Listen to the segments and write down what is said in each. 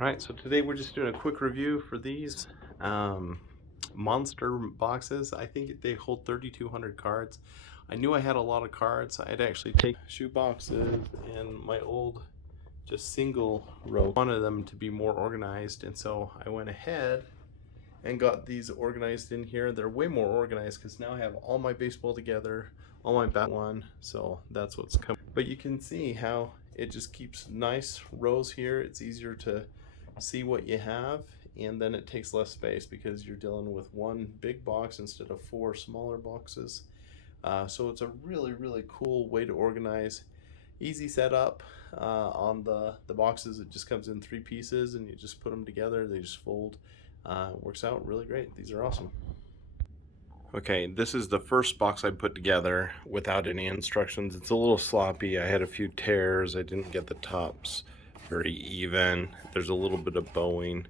Alright, so today we're just doing a quick review for these monster boxes. I think they hold 3,200 cards. I knew I had a lot of cards. I'd actually take shoe boxes and my old just single row. I wanted them to be more organized, and so I went ahead and got these organized in here. They're way more organized because now I have all my baseball together, all my bat one, so that's what's coming. But you can see how it just keeps nice rows here. It's easier to see what you have, and then it takes less space because you're dealing with one big box instead of 4 smaller boxes. So it's a really cool way to organize. Easy setup on the boxes. It just comes in 3 pieces and you just put them together. They just fold. Works out really great. These are awesome. Okay, this is the first box I put together without any instructions. It's a little sloppy. I had a few tears. I didn't get the tops very even. There's a little bit of bowing.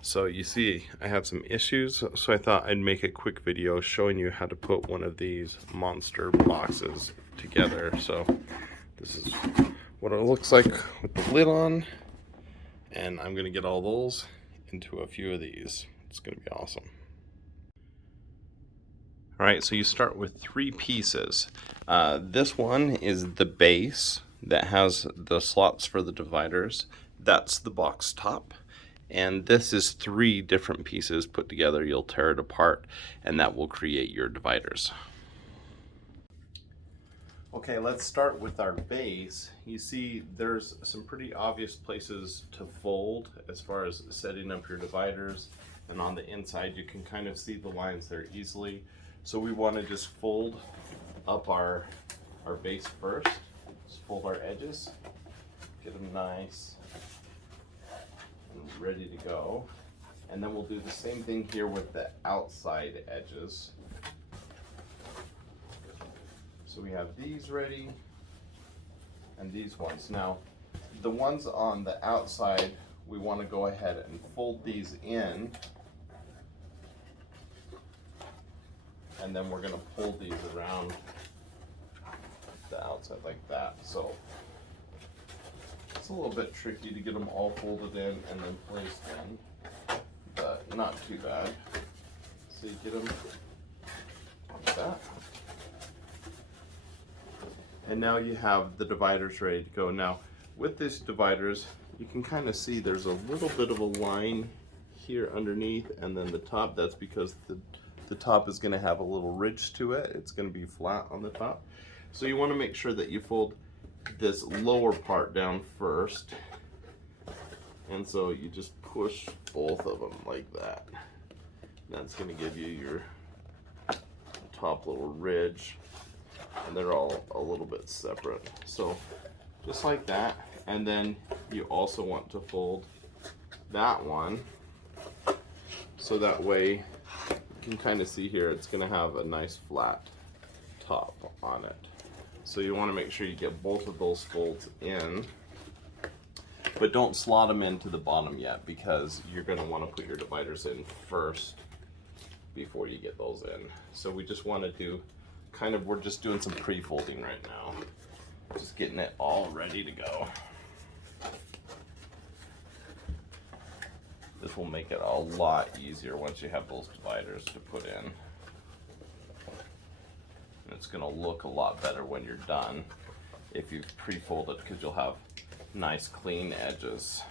So you see, I have some issues. So I thought I'd make a quick video showing you how to put one of these monster boxes together. So this is what it looks like with the lid on. And I'm gonna get all those into a few of these. It's gonna be awesome. All right, so you start with 3 pieces. This one is the base that has the slots for the dividers. That's the box top. And this is 3 different pieces put together. You'll tear it apart and that will create your dividers. Okay, let's start with our base. You see there's some pretty obvious places to fold as far as setting up your dividers. And on the inside you can kind of see the lines there easily. So we want to just fold up our base first. Just fold our edges, get them nice and ready to go. And then we'll do the same thing here with the outside edges. So we have these ready and these ones. Now, the ones on the outside, we want to go ahead and fold these in. And then we're going to pull these around the outside like that. So it's a little bit tricky to get them all folded in and then placed in, but not too bad. So you get them like that. And now you have the dividers ready to go. Now with these dividers, you can kind of see there's a little bit of a line here underneath, and then the top, that's because the top is going to have a little ridge to it. It's going to be flat on the top. So you want to make sure that you fold this lower part down first. And so you just push both of them like that. That's going to give you your top little ridge. And they're all a little bit separate. So just like that. And then you also want to fold that one. So that way, you can kind of see here, it's going to have a nice flat top on it. So you want to make sure you get both of those folds in, but don't slot them into the bottom yet, because you're going to want to put your dividers in first before you get those in. So we just want to do we're just doing some pre-folding right now, just getting it all ready to go. This will make it a lot easier once you have those dividers to put in. And it's going to look a lot better when you're done if you've pre-folded, because you'll have nice clean edges.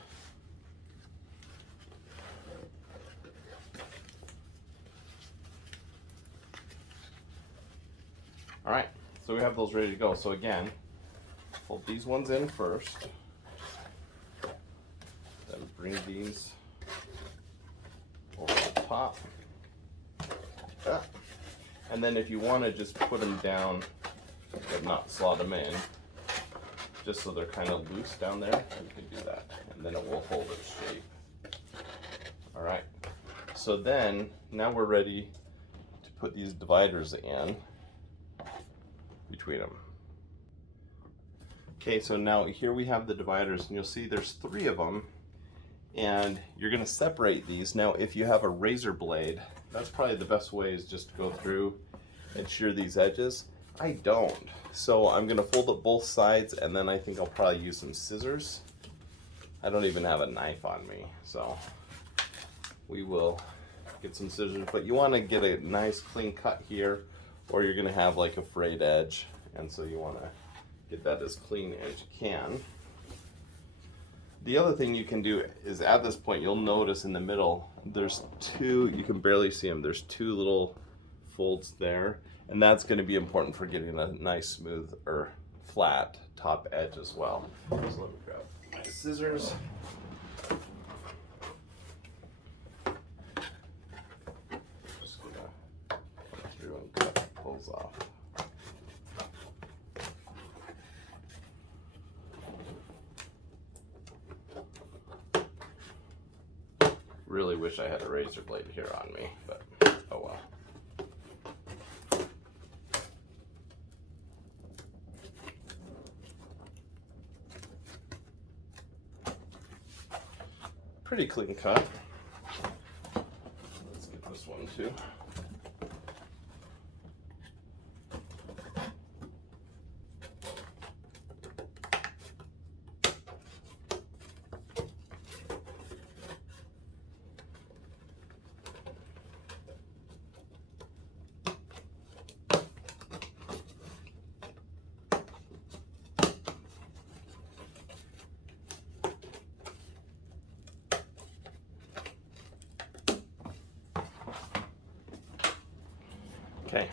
All right, so we have those ready to go. So again, fold these ones in first, then bring these over the top, like that. And then if you want to just put them down but not slot them in, just so they're kind of loose down there, you can do that, and then it will hold its shape. All right, so then now we're ready to put these dividers in between them. Okay, so now here we have the dividers, and you'll see there's 3 of them. And you're going to separate these. Now if you have a razor blade, that's probably the best way, is just to go through and shear these edges. I don't. So I'm going to fold up both sides, and then I think I'll probably use some scissors. I don't even have a knife on me, so we will get some scissors. But you want to get a nice clean cut here, or you're going to have like a frayed edge, and so you want to get that as clean as you can. The other thing you can do is at this point, you'll notice in the middle, there's two, you can barely see them, there's two little folds there, and that's going to be important for getting a nice smooth or flat top edge as well. So let me grab my scissors. Just gonna go through and cut those off. Really wish I had a razor blade here on me, but oh well. Pretty clean cut. Let's get this one too. Okay,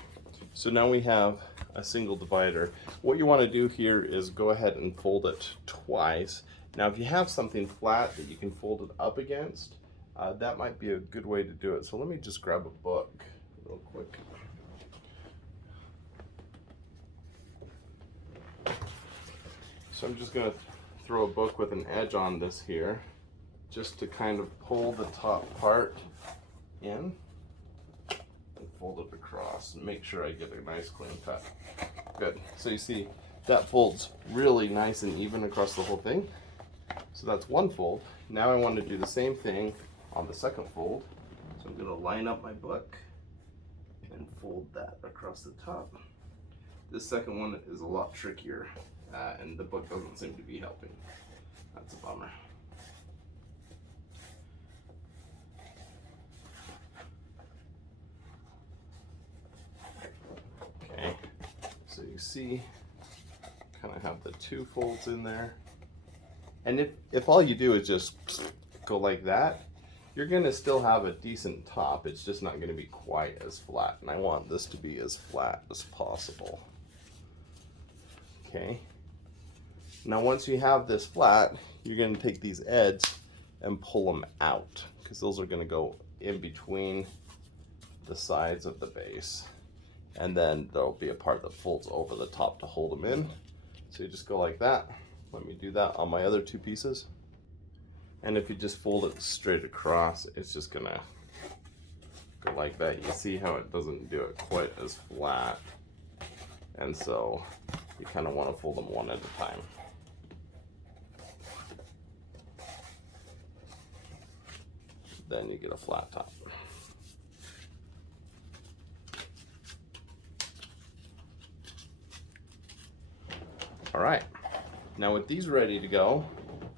so now we have a single divider. What you want to do here is go ahead and fold it twice. Now if you have something flat that you can fold it up against, that might be a good way to do it. So let me just grab a book real quick. So I'm just going to throw a book with an edge on this here, just to kind of pull the top part in. Fold it across and make sure I get a nice clean cut. Good. So you see that folds really nice and even across the whole thing. So that's one fold. Now I want to do the same thing on the second fold. So I'm going to line up my book and fold that across the top. This second one is a lot trickier and the book doesn't seem to be helping. That's a bummer. So you see, kind of have the two folds in there. And if all you do is just go like that, you're going to still have a decent top. It's just not going to be quite as flat. And I want this to be as flat as possible. Okay. Now once you have this flat, you're going to take these edges and pull them out, because those are going to go in between the sides of the base. And then there'll be a part that folds over the top to hold them in. So you just go like that. Let me do that on my other two pieces. And if you just fold it straight across, it's just gonna go like that. You see how it doesn't do it quite as flat. And so you kind of want to fold them one at a time. Then you get a flat top. All right, now with these ready to go,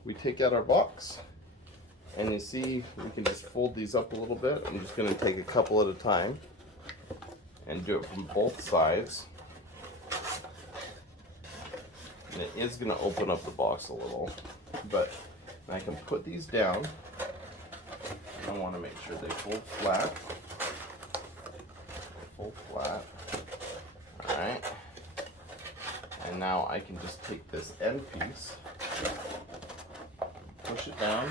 we take out our box, and you see we can just fold these up a little bit. I'm just going to take a couple at a time and do it from both sides. And it is going to open up the box a little, but I can put these down. I want to make sure they fold flat. Fold flat. All right. And now I can just take this end piece, push it down,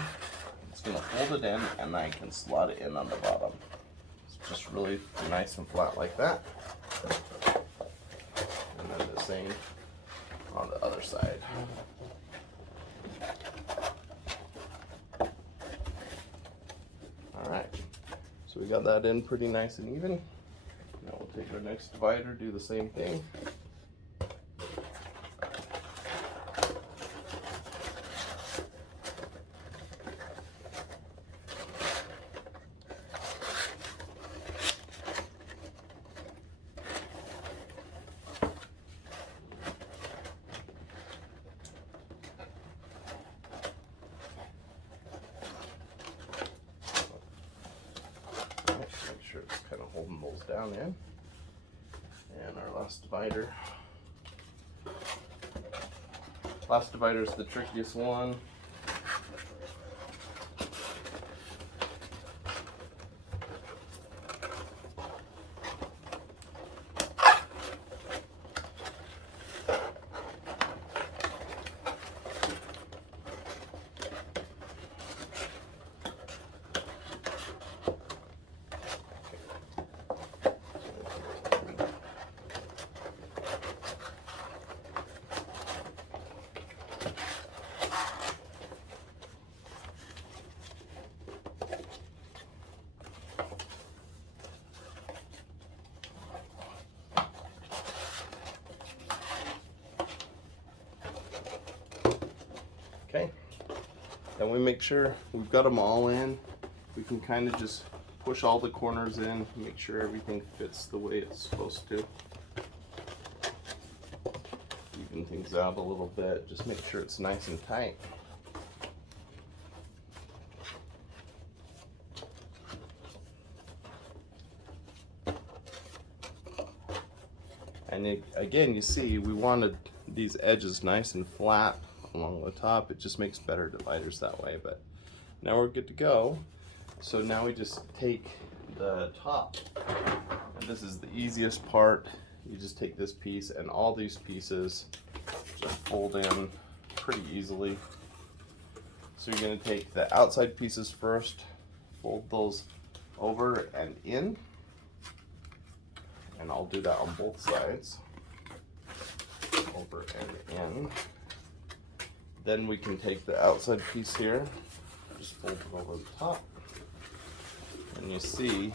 it's going to fold it in, and I can slot it in on the bottom. It's just really nice and flat like that. And then the same on the other side. Alright, so we got that in pretty nice and even. Now we'll take our next divider, do the same thing. pulls down in. And our last divider. Last divider is the trickiest one. Okay, then we make sure we've got them all in. We can kind of just push all the corners in, make sure everything fits the way it's supposed to. Even things out a little bit, just make sure it's nice and tight. And again, you see, we wanted these edges nice and flat along the top. It just makes better dividers that way, but now we're good to go. So now we just take the top, and this is the easiest part. You just take this piece, and all these pieces just fold in pretty easily. So you're going to take the outside pieces first, fold those over and in, and I'll do that on both sides, over and in. Then we can take the outside piece here, just fold it over the top. And you see,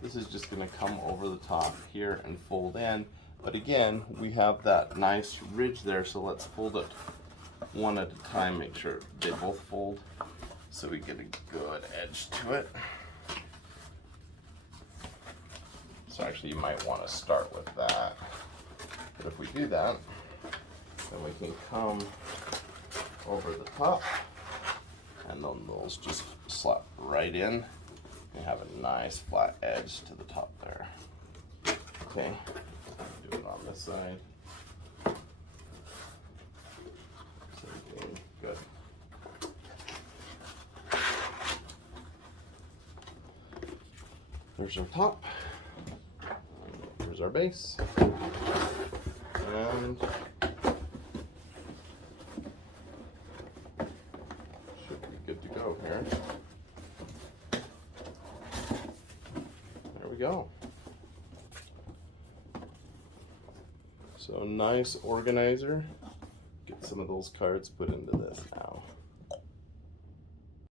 this is just going to come over the top here and fold in. But again, we have that nice ridge there, so let's fold it one at a time, make sure they both fold so we get a good edge to it. So actually you might want to start with that. But if we do that, then we can come over the top, and then those just slap right in and have a nice flat edge to the top there. Okay, do it on this side. Same thing, good. There's our top, there's our base, and good to go here. There we go. So nice organizer. Get some of those cards put into this now.